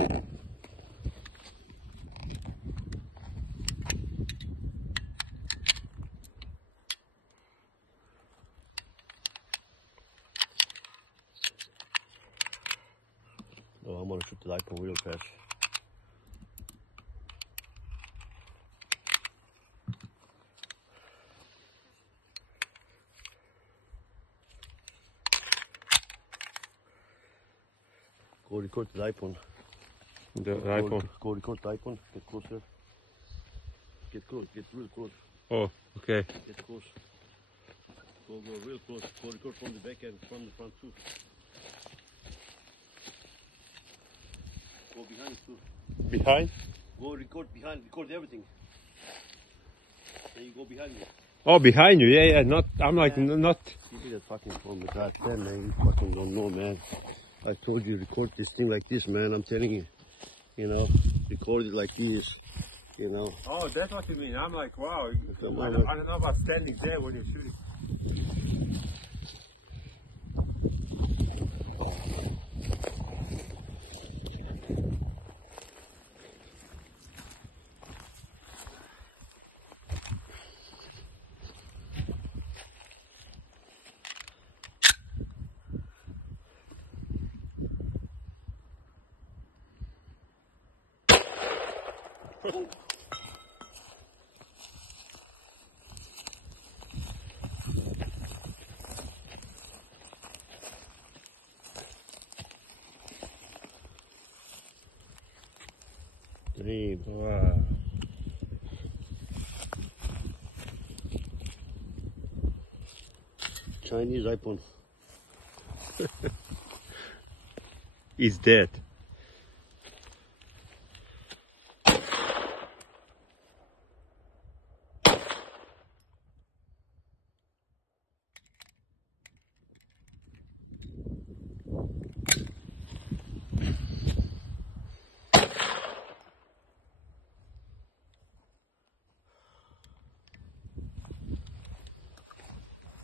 Oh, I'm gonna shoot the light pole real fast. Go record the iPhone. The iPhone. Go record the iPhone. Get closer. Get close. Get real close. Oh, okay. Get close. Go real close. Go record from the back and from the front too. Go behind too. Behind? Go record behind. Record everything. Then you go behind me. Oh, behind you. Yeah. Not. I'm like not. You did that fucking phone, but God damn, man, you fucking don't know, man. I told you record this thing like this, man. I'm telling you, you know, record it like this, you know. Oh, that's what you mean. I'm like, wow. I Come on, don't know about standing there when you're shooting. Dream. Wow. Chinese iPhone. He's dead.